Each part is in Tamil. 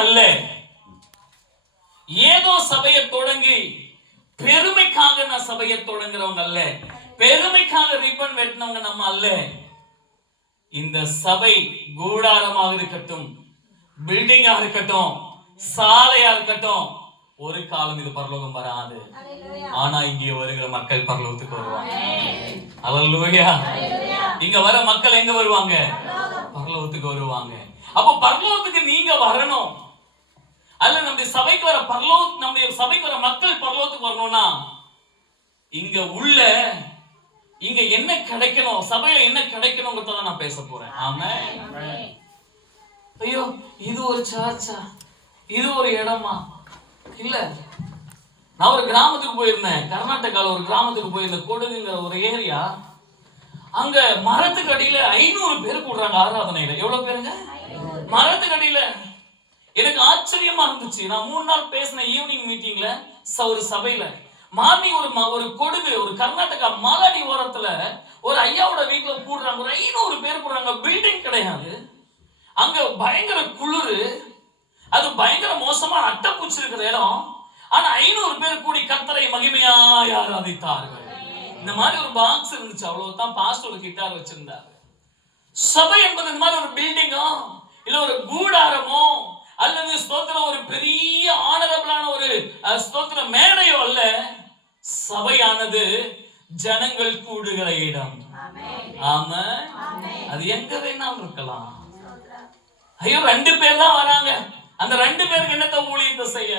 அல்ல. ஏதோ சபையை தொடங்கி பெருமைக்காக நான் சபையை தொடங்குறவங்க அல்ல. பெருமைக்காக ரிப்பன் வெட்டினவங்க நம்ம அல்ல. இந்த சபை கூடாரமாக இருக்கட்டும், பில்டிங்கா இருக்கட்டும், சாலையா இருக்கட்டும், ஒரு காலம் இது பரலோகம் வராது. ஆனா இங்கே வருகிற மக்கள் பரலோகத்துக்கு வருவாங்க. அல்லேலூயா. இங்க வர மக்கள் எங்க வருவாங்க? பரலோகத்துக்கு வருவாங்க. அப்ப பரலோகத்துக்கு நீங்க வரணும். அல்ல நம்முடைய சபைக்கு வர நம்முடைய சபைக்கு வர மக்கள் பரலோகத்துக்கு வரணும்னா இங்க உள்ள இங்க என்ன கிடைக்கணும், சபையில என்ன கிடைக்கணும்ன்றத நான் பேச போறேன். ஆமென். ஐயோ இது ஒரு சர்ச்சா, இது ஒரு இடமா? இல்ல. நான் ஒரு கிராமத்துக்கு போயிருந்தேன், கர்நாடகால ஒரு கிராமத்துக்கு போயிருந்தேன், கொடுங்குங்கிற ஒரு ஏரியா. அங்க மரத்துக்கு அடியில 500 பேர் கூடுறாங்க ஆராதனையில. எவ்வளவு பேருங்க? மரத்துக்கு அடியில. எனக்கு ஆச்சரியமா இருந்துச்சு. நான் 3 நாள் பேசின ஈவினிங் மீட்டிங்ல ஒரு சபையில மார்னிங் ஒரு கொடுகு, ஒரு கர்நாடகா மலாடி ஓரத்துல ஒரு ஐயாவோட வீட்டுல கூடுறாங்க. ஒரு 500 பேர் கூடுறாங்க. பில்டிங் கிடையாது, அங்க பயங்கர குளிரு, அது பயங்கர மோசமான அட்டைப்பூச்சி இருக்கிற இடம். ஆனா 500 பேர் கூடி கர்த்தரை மகிமையாய் ஆராதித்தார்கள். இந்த மாதிரி ஒரு பாக்ஸ் இருந்துச்சு, அவ்வளவுதான். பாஸ்டர் ஒரு கிட்டார் வச்சிருந்தாரு. சபை என்பது இந்த மாதிரி ஒரு பில்டிங்கோ இல்ல ஒரு கூடாரமோ அல்லது ஸ்தோத்திரம் ஒரு பெரிய ஆனரபிளான ஒரு ஸ்தோத்திர மேடையோ அல்ல. சபையானது ஜனங்கள் கூடுகிற இடம். ஆமா, அது எங்க வேணாலும் இருக்கலாம். ஐயோ 2 பேர் தான் வராங்க, அந்த 2 பேருக்கு என்னத்த ஊழியத்தை செய்ய?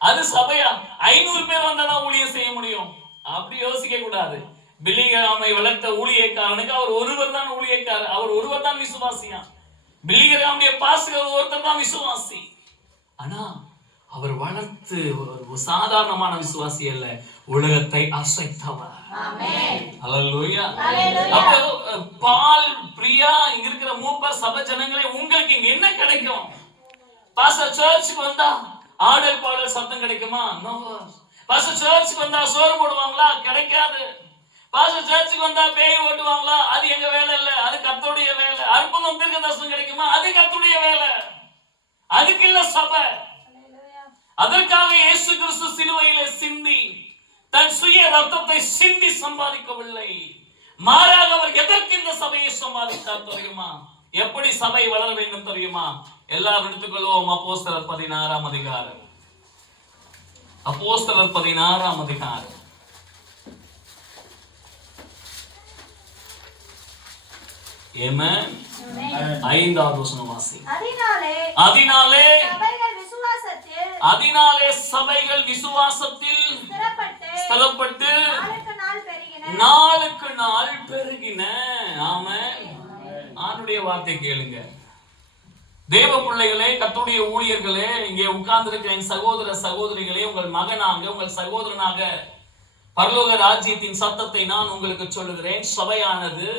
அது சபையா? 500 பேர் வந்தாதான் ஊழியம் செய்ய முடியும். அப்படி யோசிக்க கூடாது. பில்லிகிராமை வளர்த்த ஊழியக்காரனுக்கு அவர் ஒருவர் தான் ஊழியக்காரர், அவர் ஒருவர் தான் விசுவாசியா. பில்லிகிராமுடைய பாஸ்டர் ஒருத்தர் தான் விசுவாசி. ஆனா அவர் வளர்த்து ஒரு சாதாரணமான விசுவாசி அல்ல, உலகத்தை அசைத்தவர். ஆமென். அல்லேலூயா. அப்போ பால் பிரியா இங்க இருக்கிற மூப்பர் சபை ஜனங்களே, உங்களுக்கு இங்க என்ன கிடைக்கும்? பாஸ்டர் சர்ச்சுக்கு வந்தா ஆடல் பாடல் சத்தம் கிடைக்குமா? நோ. பாஸ்டர் சர்ச்சுக்கு வந்தா சோறு போடுவாங்களா? கிடைக்காது. பாஸ்டர் சர்ச்சுக்கு வந்தா பேய் ஓட்டுவாங்களா? அது எங்க வேலை இல்ல, அது கர்த்தருடைய வேலை. அற்புதம் தீர்க்க தரிசனம் கிடைக்குமா? அது கர்த்தருடைய வேலை. அதுக்கு இல்ல சபை. அதற்காக இயேசு கிறிஸ்து சிலுவையிலே சிந்தி தன் சுய ரத்தத்தை சிந்தி சம்பாதிக்கவில்லை. மாறாக அவர் எதற்கு இந்த சபையை சம்பாதித்தார் தெரியுமா? எப்படி சபை வளர வேண்டும் தெரியுமா? எல்லாரும் எடுத்துக்கொள்வோம். அப்போஸ்தலர் 16ஆம் அதிகாரம். அப்போஸ்தலர் 16ஆம் அதிகாரம். ஆமென். 5வது வசனம் வாசி. அதனாலே சபைகள் விசுவாசத்தில் ஸ்திரப்பட்டு நாளுக்கு நாள் பெருகின. ஆமென். ஆண்டவருடைய வார்த்தை கேளுங்க. தேவ பிள்ளைகளே, கர்த்தருடைய ஊழியர்களே, இங்கே உட்கார்ந்திருக்கிற என் சகோதர சகோதரிகளே, உங்கள் மகனாக உங்கள் சகோதரனாக பரலோக ராஜ்யத்தின் சத்தத்தை நான் உங்களுக்கு சொல்லுகிறேன். சபையானது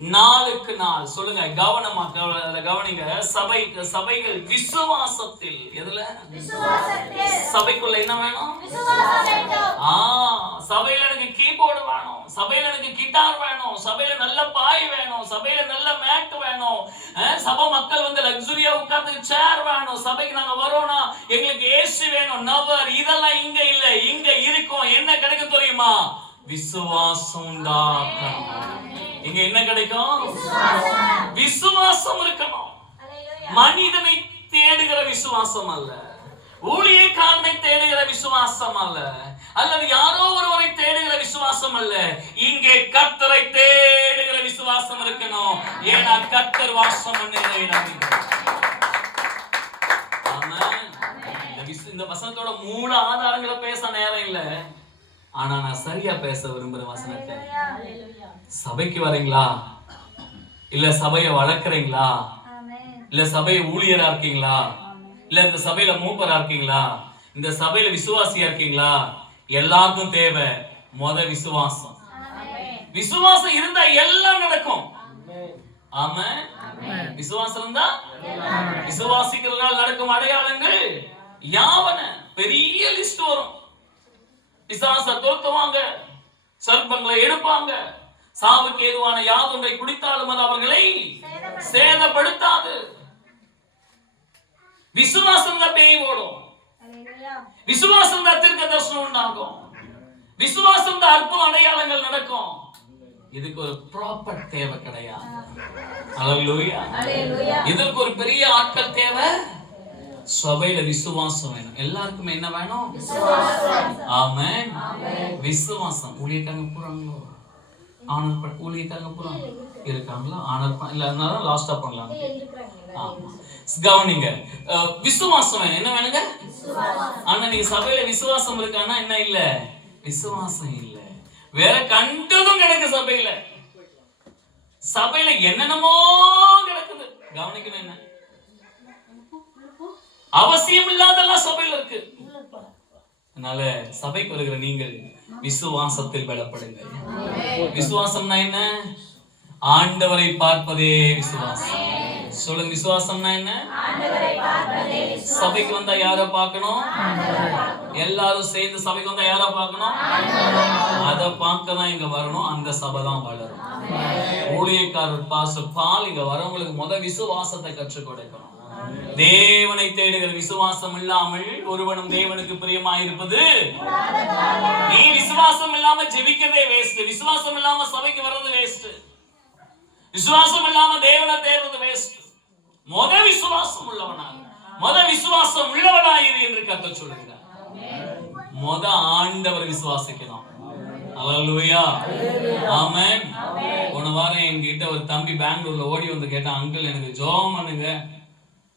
நாளுக்கு நாள், சொல்லுங்க கவனமா கவனிங்க, சபைகள் விசுவாசத்தில். எதுல? சபைக்குள்ள என்ன வேணும்? சபையில எனக்கு கீபோர்டு வேணும், சபையில எனக்கு கிட்டார் வேணும், சபையில நல்ல பாய் வேணும், சபையில நல்ல மேட் வேணும், சபை மக்கள் வந்து லக்ஸுரியா உட்கார்ந்து சேர் வேணும், சபைக்கு நாங்க வரோம்னா எங்களுக்கு ஏசி வேணும். நவர் இதெல்லாம் இங்க இல்ல. இங்க இருக்கும். என்ன கிடைக்கும் தெரியுமா? விசுவாசம் உண்டாக்கணும். இங்க என்ன கிடைக்கும்? விசுவாசம் இருக்கணும். மனிதனை தேடுகிற விசுவாசம் அல்ல, ஊழியக்காரனை தேடுகிற விசுவாசம் அல்ல, அல்லது யாரோ ஒருவரை தேடுகிற விசுவாசம் அல்ல. இங்கே கர்த்தரை தேடுகிற விசுவாசம் இருக்கணும். ஏன்னா கர்த்தர் வாசம் பண்ணுகிற இடம். இந்த வசனத்தோட மூல ஆதாரங்களை பேச நேரம் இல்ல. ஆனா நான் சரியா பேச விரும்புற வசனத்தை. சபைக்கு வரீங்களா? இல்ல சபையை வளர்க்குறீங்களா? இல்ல சபையை ஊழியரா இருக்கீங்களா? இல்ல இந்த சபையில மூப்பரா இருக்கீங்களா? இந்த சபையில விசுவாசியா இருக்கீங்களா? எல்லாருக்கும் தேவை விசுவாசம். விசுவாசம் இருந்தா எல்லாம் நடக்கும். ஆமென். விசுவாசம் இருந்தா விசுவாசிக்கிறதால் நடக்கும் அடையாளங்கள் யாவன? பெரிய லிஸ்ட் வரும். பிசாச துரத்துவாங்க, சர்ப்பங்களை எடுப்பாங்க, சாவுக்கு ஏதுவான யாதொன்றை குடித்தாலும் அது அவர்களை சேதப்படுத்தாது. விசுவாசம் தான் பேய் ஓடும். விசுவாசம் தான் தீர்க்க தரிசனம் உண்டாகும். விசுவாசம் தான் அற்புத அடையாளங்கள் நடக்கும். இதுக்கு ஒரு ப்ராப்பர் தேவை கிடையாது. ஹல்லேலூயா. இதற்கு ஒரு பெரிய ஆட்கள் தேவை. சபையில விசுவாசம் வேணும். எல்லாருக்கும் என்ன வேணும்? ஆமென். விசுவாசம். ஊழியக்காரங்க போறாங்களோ? ஆனர் ஊழியக்காரங்க போறாங்க இருக்காங்களா? ஆனர் இல்ல, அதனால லாஸ்டா பண்ணலாம். கவனிங்க, விசுவாசம் வேணும். என்ன வேணுங்க? ஆனா நீங்க சபையில விசுவாசம் இருக்கானா? என்ன இல்ல? விசுவாசம் இல்ல. வேற கண்டதும் கிடக்கு சபையில. சபையில என்னென்னமோ கிடக்குது. கவனிக்கணும். என்ன அவசியம் இல்லாதெல்லாம் சபையில இருக்கு. அதனால சபைக்கு வருகிற நீங்கள் விசுவாசத்தில் பலப்படுங்க. விசுவாசம்னா என்ன? ஆண்டவரை பார்ப்பதே விசுவாசம். சொல்லுங்க, விசுவாசம்னா என்ன? சபைக்கு வந்தா யார பார்க்கணும்? எல்லாரும் சேர்ந்து சபைக்கு வந்தா யார பார்க்கணும்? அத பார்க்க தான் இங்க வரணும். அந்த சபை தான் வளரும். ஊழியக்காரர் பால் இங்க வரவங்களுக்கு முத விசுவாசத்தை கற்றுக் கொடுக்கணும். தேவனை தேடுகிற விசுவாசம் இல்லாமல் ஒருவனும் தேவனுக்கு பிரியமாயிருப்பது. நீ விசுவாசம் இல்லாம ஜெபிக்கிறதே வேஸ்ட். விசுவாசம் இல்லாம சபைக்கு வர்றது வேஸ்ட். விசுவாசம் இல்லாம தேவனை தேடுறது வேஸ்ட். முத விசுவாசம் உள்ளவனாக, முத விசுவாசம் உள்ளவனாயிரு என்று கர்த்தர் சொல்கிறார். முத ஆண்டவர் விசுவாசிக்கணும். ஹல்லேலூயா. ஆமென். போன வாரம் என்கிட்ட ஒரு தம்பி பெங்களூர்ல ஓடி வந்து கேட்டான், அங்கிள் எனக்கு ஜெபம் பண்ணுங்க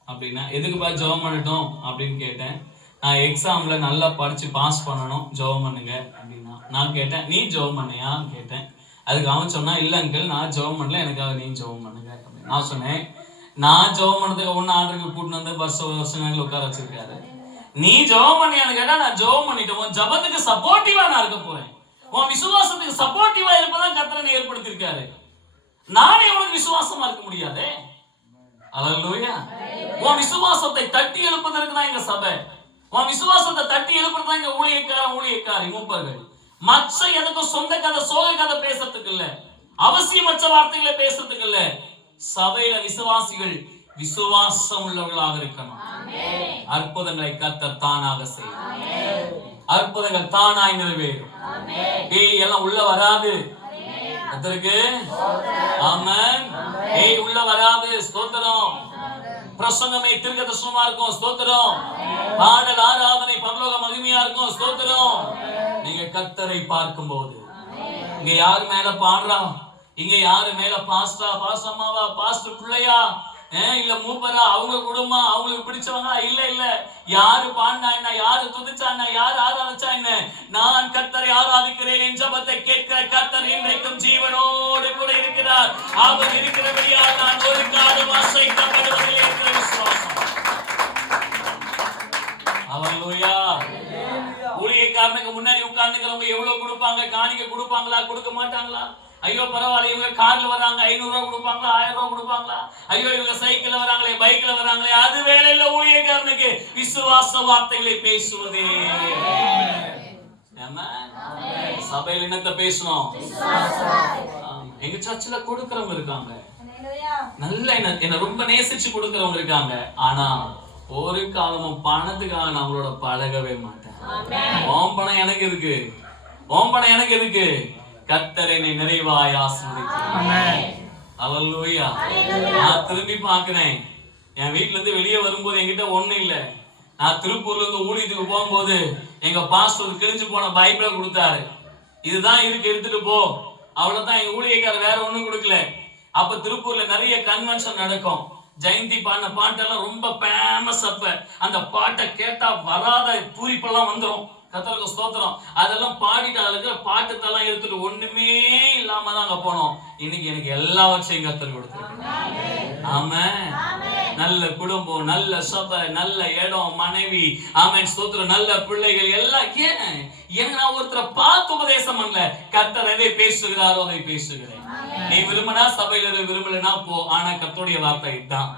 அப்படின்னா. எதுக்குப்பா ஜெபம் பண்ணட்டும் அப்படின்னு கேட்டேன். நான் எக்ஸாம்ல நல்லா படிச்சு பாஸ் பண்ணணும், ஜெபம் பண்ணுங்க அப்படின்னா. நான் கேட்டேன், நீ ஜெபம் பண்ணியா கேட்டேன். அதுக்கு அவன் சொன்னா, இல்ல அங்கிள் நான் ஜெபம் பண்ணல, எனக்காக நீ ஜெபம் பண்ணுங்க அப்படின்னு. நான் சொன்னேன், நான் ஜெபம் பண்ணதுக்கு ஒன்னு ஆண்டருக்கு கூட்டிட்டு வந்து வருஷங்கள் உட்கார வச்சிருக்காரு. நீ ஜெபம் பண்ணியான்னு கேட்டா நான் ஜெபம் பண்ணிட்டேன். உன் ஜெபத்துக்கு சப்போர்ட்டிவா நான் இருக்க போறேன். உன் விசுவாசத்துக்கு சப்போர்ட்டிவா இருப்பதான் கர்த்தர் ஏற்படுத்தியிருக்காரு. நானே உனக்கு விசுவாசமா இருக்க முடியாதே. ஹல்லேலூயா. உன் விசுவாசத்தை தட்டி எழுப்பதற்கு தான் எங்க சபை. உன் விசுவாசத்தை தட்டி எழுப்புறது தான் எங்க ஊழியக்காரி மூப்பர்கள். மற்ற எதுக்கும் சொந்த கதை சோக கதை பேசுறதுக்கு இல்ல, அவசியமற்ற வார்த்தைகளை பேசுறதுக்கு இல்ல. சபையில விசுவாசிகள் விசுவாசம் உள்ளவர்களாக இருக்கணும். அற்புதங்களை கர்த்தர் தானாக செய்யும். அற்புதங்கள் தானாய் நிறைவேறும். ஏய் எல்லாம் உள்ள வராது. கர்த்தருக்கு ஆமென். ஏய் உள்ள வராது. ஸ்தோத்திரம். பிரசங்கமே தீர்க்க தரிசனமா இருக்கும். ஸ்தோத்திரம். பாடல் ஆராதனை பரலோக மகிமையா இருக்கும். ஸ்தோத்திரம். நீங்க கர்த்தரை பார்க்கும்போது இங்க யாரு மேல பாடுறா, இங்க யாரு மேல பாஸ்டா, பாஸ்டம்மாவா, பாஸ்டர் பிள்ளையா, இல்ல மூப்பரா, அவங்க குடும்பம், அவங்களுக்கு பிடிச்சவங்களா, இல்ல இல்ல, யாரு பாடினா என்ன, யாரு துதிச்சா என்ன, யாரு ஆராதிச்சா என்ன, நான் கர்த்தரை ஆராதிக்கிறேன் என் ஜெபத்தை கேட்கிற கர்த்தர் இன்றைக்கும் ஜீவனோடு கூட இருக்கிறார். அவர் இருக்கிறபடியால் நான் ஒரு காலம் அசைக்கப்படுவதில்லை என்கிற விசுவாசம். ஹல்லேலூயா. ஊழியக்காரனுக்கு முன்னாடி உட்கார்ந்துக்கிறவங்க எவ்வளவு கொடுப்பாங்க? காணிக்கை கொடுப்பாங்களா, கொடுக்க மாட்டாங்களா? ஐயோ பரவாயில்ல, இவங்க கார்ல வராங்க, 500 ரூபாய் கொடுப்பாங்களா, 1000 ரூபாய் கொடுப்பாங்களா? ஐயோ இவங்க சைக்கிள்ல வராங்களே, பைக்ல வராங்களே. அது வேலையில ஊழியக்காரனுக்கு விசுவாச வார்த்தைகளை பேசுவதே. சபையில் என்னத்தை பேசணும்? எங்க சர்ச்சில் கொடுக்கறவங்க இருக்காங்க, நல்ல என்ன ரொம்ப நேசிச்சு கொடுக்கறவங்க இருக்காங்க. ஆனா ஒரு காலமும் பணத்துக்காக நம்மளோட பழகவே மாட்டேன். ஓம் பணம் எனக்கு இருக்கு, ஓம் பணம் எனக்கு இருக்கு. கர்த்தர் என்னை நிறைவாய் ஆசீர்வதிக்கிறார். ஹல்லேலூயா. நான் திரும்பி பார்க்கிறேன், என் வீட்டுல இருந்து வெளியே வரும்போது என்கிட்ட ஒண்ணு இல்ல. நான் திருப்பூர்ல இருந்து ஊழியத்துக்கு போகும்போது எங்க பாஸ்டர் கிழிஞ்சு போன பைபிளை கொடுத்தாரு. இதுதான் இருக்கு, எடுத்துட்டு போ. அவ்வளவுதான். எங்க ஊழியக்காரர் வேற ஒண்ணும் கொடுக்கல. அப்ப திருப்பூர்ல நிறைய கன்வென்ஷன் நடக்கும். ஜெயந்தி பாடின பாட்டெல்லாம் ரொம்ப ஃபேமஸ். அப்ப அந்த பாட்டை கேட்டா வராத பூரிப்பெல்லாம் வந்துடும். கர்த்தருக்கு ஸ்தோத்திரம். அதெல்லாம் பாடிட்டு அதுல இருக்கிற பாட்டத்தெல்லாம் எடுத்துட்டு ஒண்ணுமே இல்லாம தான் அங்க போனோம். இன்னைக்கு எனக்கு எல்லாவற்றையும் கர்த்தர் கொடுத்திருக்கார். ஆமென். நல்ல குடும்பம், நல்ல சபை, நல்ல இடம், மனைவி, ஆமென் ஸ்தோத்திரம், நல்ல பிள்ளைகள் எல்லாம். ஏன் நான் ஒருத்தரை பார்த்து உபதேசம் பண்ணல, கர்த்தர் எதை பேசுகிறாரோ அதை பேசுகிறேன். நீ விரும்பினா சபையில விரும்பலனா போ. ஆனா கர்த்தருடைய வார்த்தை இதுதான்.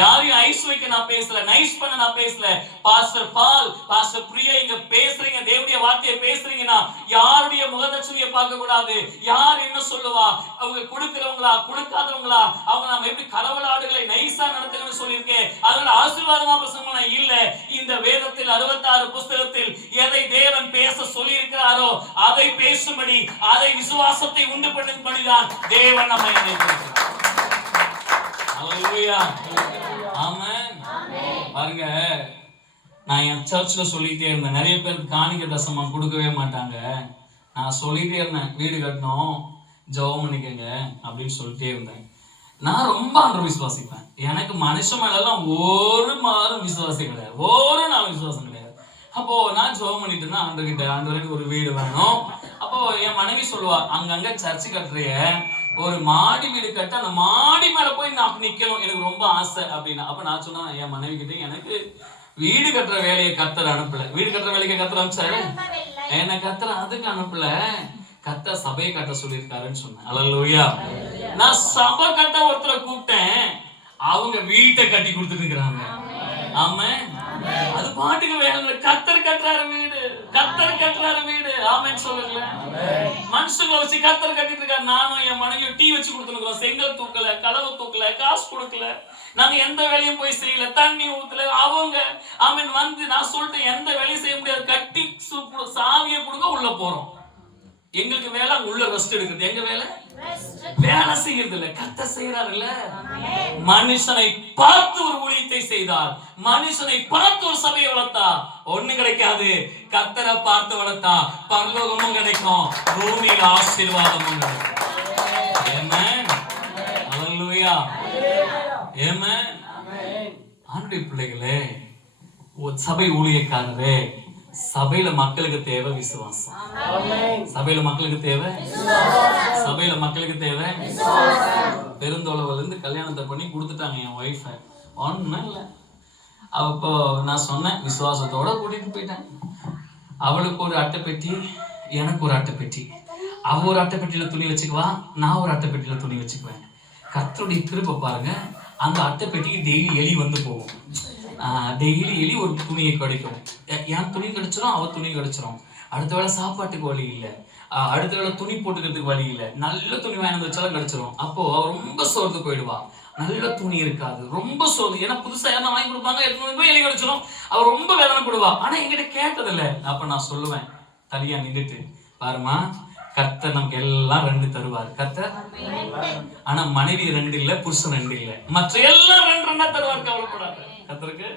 யாரையும் ஐஸ் வைக்க நான் பேசல, நைஸ் பண்ண நான் பேசல. பாஸ்டர் பால், பாஸ்டர் பிரியா இங்க பேசுறீங்க, தேவனுடைய வார்த்தையை பேசுறீங்கன்னா யாருடைய முகதட்சணையை பார்க்க கூடாது. யார் என்ன சொல்லுவா, அவங்க கொடுக்கிறவங்களா கொடுக்காதவங்களா, அவங்க நம்ம எப்படி கடவுளாடுகளை நைஸா நடத்துங்கன்னு சொல்லியிருக்கேன். அதோட ஆசீர்வாதமா பிரசங்கமா இல்ல. இந்த வேதத்தில் 66 புஸ்தகத்தில் எதை தேவன் பேச சொல்லி இருக்கிறாரோ அதை பேசும்படி, அதை விசுவாசத்தை உண்டு பண்ணும்படிதான் தேவன் நம்மை அழைக்கிறார். ஹல்லேலூயா, ஆமென். பாருங்க, நான் என் சர்ச்ல சொல்லிட்டே இருந்தேன், நிறைய பேருக்கு காணிக்கை தசமம் கொடுக்கவே மாட்டாங்க. நான் சொல்லிட்டே இருந்தேன், வீடு கட்டணும் ஜெபம் பண்ணிக்கங்க அப்படின்னு சொல்லிட்டே இருந்தேன். நான் ரொம்ப ஆண்டவரை விசுவாசிப்பேன். எனக்கு மனுஷன் மேலாம் ஒரு மாதம் விசுவாசம் கிடையாது, ஒரு நாள் விசுவாசம் கிடையாது. அப்போ நான் ஜெபம் பண்ணிட்டு இருந்தேன் ஆண்டவர்கிட்ட, ஆண்டவருக்கு ஒரு வீடு வேணும். அப்போ என் மனைவி சொல்லுவா, அங்கங்க சர்ச்சு கட்டுறிய, ஒரு மாடி வீடு கட்ட அந்த மாடி மேல போய் நான் நிக்கணும், எனக்கு ரொம்ப ஆசை அப்படின்னா. அப்ப நான் சொன்னேன் என் மனைவி கிட்ட, எனக்கு வீடு கட்டுற வேலையை கர்த்தர் அனுப்பல. வீடு கட்டுற வேலைக்கு கர்த்தர் அனுப்பிச்சாரு, என்ன கர்த்தர் அதுக்கு அனுப்பல, கர்த்தர் சபையை கட்ட சொல்லியிருக்காருன்னு சொன்னேன். அல்லேலூயா. நான் சபை கட்ட ஒருத்தரை கூப்பிட்டேன், அவங்க வீட்டை கட்டி கொடுத்துட்டு இருக்கிறாங்க. ஆமென். அது பாட்டுக்கு வேலை. கர்த்தர் கட்டுறாரு வீடு, கர்த்தர் கட்டுறாரு வீடு. ஆமென் சொல்லுங்க. மனுஷங்களை வச்சு கர்த்தர் கட்டிட்டு இருக்காரு. நானும் என் மனைவி டீ வச்சு கொடுத்துருக்கோம், செங்கல் தூக்கல, கலவை தூக்கல, காசு கொடுக்கல, நாங்க எந்த வேலையும் போய் செய்யல, தண்ணி ஊத்தல. அவங்க ஆமென் வந்து நான் சொல்லிட்டு எந்த வேலையும் செய்ய முடியாது, கட்டி சாவியை கொடுக்க உள்ள போறோம். எங்களுக்கு வேலை உள்ள ரெஸ்ட் எடுக்கிறது. எங்க வேலை வேலை செய்யறது இல்ல, கர்த்தர் செய்யறாருல்ல. மனுஷனை பார்த்து ஒரு ஊழியத்தை செய்தார், மனுஷனை பார்த்து ஒரு சபையை வளர்த்தா ஒண்ணு கிடைக்காது. கர்த்தரை பார்த்து வளர்த்தா பரலோகமும் கிடைக்கும், பூமியில ஆசீர்வாதமும் கிடைக்கும். ஆமென். ஹல்லேலூயா, ஆமென். ஆண்டவருடைய பிள்ளைகளே, சபை ஊழியக்காரரே, சபையில மக்களுக்கு தேவை விசுவாசம். சபையில மக்களுக்கு தேவை, சபையில மக்களுக்கு தேவை. பெருந்தோளவுல இருந்து கல்யாணத்தை பண்ணி கொடுத்துட்டாங்க என் ஒய்ஃப, ஒண்ணும் இல்லை. அப்போ நான் சொன்னேன், விசுவாசத்தோட கூட்டிட்டு போயிட்டேன். அவளுக்கு ஒரு அட்டைப்பெட்டி, எனக்கு ஒரு அட்டைப்பெட்டி. அவ ஒரு அட்டைப்பெட்டியில துணி வச்சுக்குவா, நான் ஒரு அட்டைப்பெட்டியில துணி வச்சுக்குவேன். கர்த்தருடைய கிருபை பாருங்க, அந்த அட்டைப்பெட்டிக்கு டெய்லி எலி வந்து போகும். டெய்லி எலி ஒரு துணியை கிடைக்கும். என் துணி கிடைச்சிரும், அவ துணி கிடைச்சிரும். அடுத்த வேளை சாப்பாட்டுக்கு வழி இல்லை, அடுத்த வேளை துணி போட்டுக்கிறதுக்கு வழி இல்லை. நல்ல துணி வாங்கி வச்சாலும் கிடைச்சிரும். அப்போ அவ ரொம்ப சோர்ந்து போயிடுவா, நல்ல துணி இருக்காது, ரொம்ப சோர்ந்து. ஏன்னா புதுசா யாரும் வாங்கி கொடுப்பாங்க, எடுத்து போய் எலி கிடைச்சிரும், அவ ரொம்ப வேதனைப்படுவா. ஆனா என்கிட்ட கேட்டதில்லை. அப்ப நான் சொல்லுவேன் தனியா நின்றுட்டு, பாருமா கர்த்தர் நமக்கு எல்லாம் 2 தருவார் கர்த்தர். ஆனா மனைவி 2 இல்ல, புருஷன் 2 இல்ல, மற்ற எல்லாம் 2 தருவார். கவலைப்படாத. கர்த்தருக்கு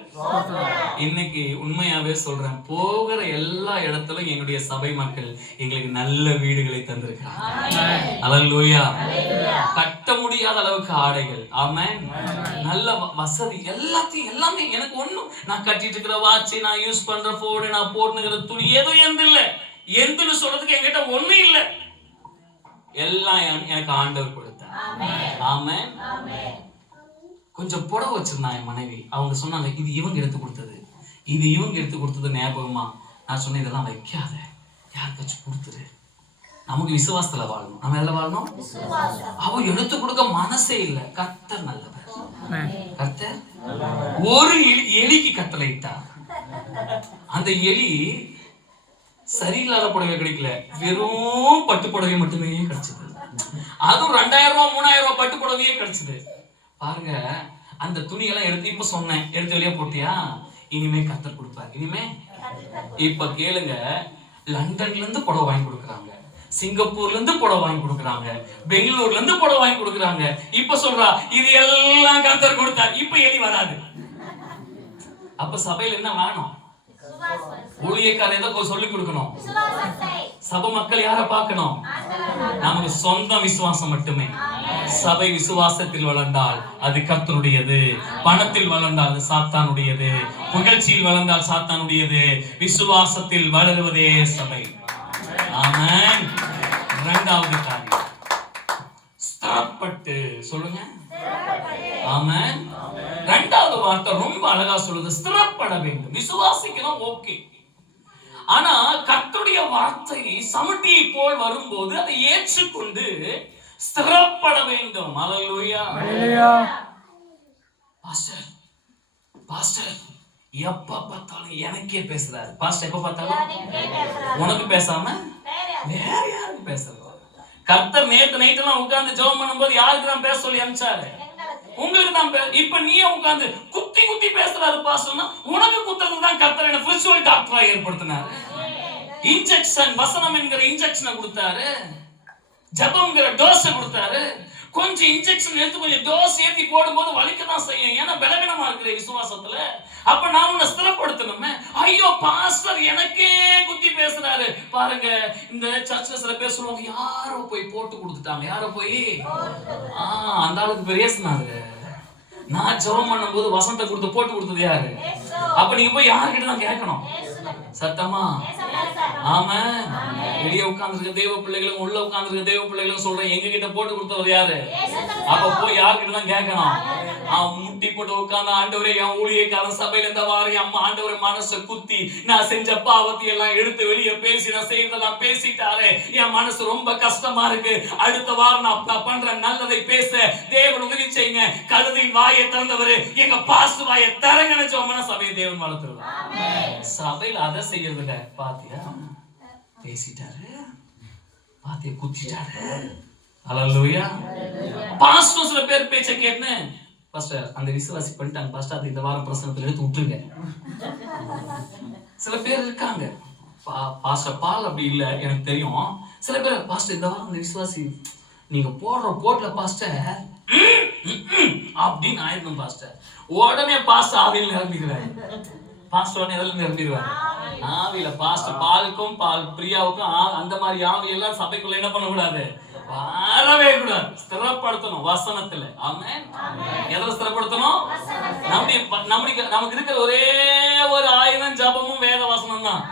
இன்னைக்கு உண்மையாவே சொல்றேன், போகிற எல்லா இடத்திலும் என்னுடைய சபை மக்கள் எங்களுக்கு நல்ல வீடுகளை தந்திருக்கிறாங்க. அல்லேலூயா. கட்ட முடியாத அளவுக்கு ஆடைகள், ஆமென், நல்ல வசதி, எல்லாத்தையும் எல்லாமே எனக்கு ஒண்ணும். நான் கட்டிட்டு இருக்கிற வாட்சி, நான் யூஸ் பண்ற போன், நான் போட்டுக்கிற துணி எதுவும் எந்த இல்ல, எந்தன்னு சொல்றதுக்கு என்கிட்ட ஒண்ணும் இல்ல. எல்லாம் எனக்கு ஆண்டவர் கொடுத்தார். ஆமென். கொஞ்சம் புடவை வச்சிருந்தாங்க என் மனைவி. அவங்க சொன்னாங்க, இது இவங்க எடுத்து கொடுத்தது, இது இவங்க எடுத்து கொடுத்தது ஞாபகமா. நான் சொன்னேன், இதெல்லாம் வைக்காத, யாருக்காச்சும் கொடுத்துரு. நமக்கு விசுவாசத்துல வாழணும். நம்ம எதுல வாழணும்? அவ எடுத்து கொடுக்க மனசே இல்லை. கர்த்தர் நல்லவர். கர்த்தர் ஒரு எலிக்கு கட்டளை இட்டார். அந்த எலி சரியில்லாத புடவை கிடைக்கல, வெறும் பட்டு புடவை மட்டுமே கிடைச்சது. அதுவும் 2000 ரூபாய் 3000 ரூபாய் பட்டு புடவையே கிடைச்சது. பாருங்க, அந்த துணியெல்லாம் எடுத்து இப்ப சொன்னேன், எடுத்து வெளியே போட்டியா, இனிமே கர்த்தர் கொடுப்பார். இனிமே இப்ப கேளுங்க, லண்டன்ல இருந்து புடவை வாங்கி கொடுக்குறாங்க, சிங்கப்பூர்ல இருந்து புடவை வாங்கி கொடுக்குறாங்க, பெங்களூர்ல இருந்து புடவை வாங்கி கொடுக்குறாங்க. இப்ப சொல்றா, இது எல்லாம் கர்த்தர் கொடுத்தார், இப்ப எலி வராது. அப்ப சபையில என்ன வேணும்? ஊழியக்காரர் ஏதோ சொல்லி கொடுக்கணும். சபை மக்கள் யார பார்க்கணும்? நமக்கு சொந்த விசுவாசம் மட்டுமே. சபை விசுவாசத்தில் வளர்ந்தால் அது கர்த்தருடையது, பணத்தில் வளர்ந்தால் அது சாத்தானுடையது, புகழ்ச்சியில் வளர்ந்தால் சாத்தானுடையது. விசுவாசத்தில் வளருவதே சபை. ஆமென். இரண்டாவது காரியம், ஸ்திரப்பட்டு சொல்லுங்க. ஆமென். இரண்டாவது வார்த்தை ரொம்ப அழகா சொல்லுது, ஸ்திரப்பட வேண்டும். விசுவாசிக்கணும், ஓகே. ஆனா கர்த்தருடைய வார்த்தை சமட்டியை போல் வரும்போது அதை ஏற்றுக்கொண்டு ஸ்திரப்பட வேண்டும். ஹல்லேலூயா. பாஸ்டர் பாஸ்டர் எப்ப பார்த்தாலும் எனக்கே பேசுறாரு. பாஸ்டர் எப்ப பார்த்தாலும் உனக்கு பேசாம வேற யாருக்கு பேசுறது? கர்த்தர் நேத்து நைட் எல்லாம் உட்கார்ந்து ஜெபம் பண்ணும்போது யாருக்கு தான் பேச சொல்லி அனுப்பிச்சாரு? உங்களுக்கு தான். இப்ப நீயே உட்கார்ந்து குத்தி குத்தி பேசுறாரு பாஸ்டர்னா, உனக்கு குத்துறது தான் கர்த்தர் என்ன ஸ்பிரிச்சுவல் டாக்டரா ஏற்படுத்தினாரு. இன்ஜெக்ஷன், வசனம் என்கிற இன்ஜெக்ஷனை கொடுத்தாரு, ஜபம்ங்கிற டோஸை கொடுத்தாரு. கொஞ்சம் இன்ஜெக்ஷன் எடுத்து கொஞ்சம் டோஸ் ஏத்தி போடும்போது வலிக்கதான் செய்யும். ஏன்னா பலவீனமா இருக்கிற விசுவாசத்துல. அப்ப நான் உன்னை ஸ்திரப்படுத்தணுமே. ஐயோ பாஸ்டர் எனக்கே குத்தி பேசுறாரு பாருங்க. இந்த சர்ச்ல சில பேர் சொல்லுவாங்க, யாரோ போய் போட்டு கொடுத்துட்டாங்க. யாரோ போய் அந்த ஆளுக்கு பெரிய சொன்னாரு. நான் ஜெபம் பண்ணும் போது வசனத்தை கொடுத்து போட்டு கொடுத்தது யாரு? அப்ப நீங்க போய் யாருக்கிட்ட தான் கேட்கணும்? சத்தமா ஆமா. வெளியே உட்கார்ந்துருக்க தேவ பிள்ளைகளும் உள்ள உட்கார்ந்துருக்க தேவ பிள்ளைகளும் சொல்றேன், எங்க கிட்ட போட்டு கொடுத்தவர் யாரு? அப்ப போய் யாருக்கிட்ட தான் கேட்கணும்? முட்டி போட்டு உட்கார்ந்து, ஆண்டவரே என் ஊழியக்காரன் சபையில இருந்த வாரம் அம்மா ஆண்டவரை மனசை குத்தி நான் செஞ்ச பாவத்தை எல்லாம் எடுத்து வெளியே பேசி நான் செய்யறதெல்லாம் பேசிட்டாரு. என் மனசு ரொம்ப கஷ்டமா இருக்கு. அடுத்த வாரம் நான் பண்ற நல்லதை பேச தேவன் உதவி செய்யுங்க. கழுதையின் வாயை திறந்தவரு எங்க பாசு வாயை திறங்கன்னு சொன்னா சபையை தேவன் வளர்த்துருவார். சபையில அதை செய்யறதுங்க பாத்தியா பேசிட்டாரு, பாத்தியா குத்திட்டாரு. ஹல்லேலூயா. பாஸ்டர் சில பேர் பேச்ச கேட்னு பாஸ்டர் அந்த விசுவாசி பண்ணிட்டாங்க பாஸ்டர், அது இந்த வாரம் பிரசங்கத்துல எடுத்து விட்டுருங்க. சில பேர் இருக்காங்க. பாஸ்டர் பால் அப்படி இல்ல எனக்கு தெரியும். சில பேர் பாஸ்டர் இந்த வாரம் அந்த விசுவாசி நீங்க போடுற போட்ல பாஸ்டர் அப்படின்னு ஆயிருக்கும் பாஸ்டர். உடனே பாஸ்டர் ஆவியில் நிரம்பிடுவாரு. பாஸ்டர் எதில் நிரம்பிடுவாரு? ஆவியில. பாஸ்டர் பாலுக்கும் பால் பிரியாவுக்கும் அந்த மாதிரி ஆவி எல்லாம் சபைக்குள்ள என்ன பண்ணக்கூடாது? வரவே கூடாது. ஸ்திரப்படுத்தணும் வசனத்துல. ஆமென். எதை ஸ்திரப்படுத்தணும்? நமக்கு இருக்கிற ஒரே ஒரு ஆயுதம் ஜபமும் வேத வசனம் தான்.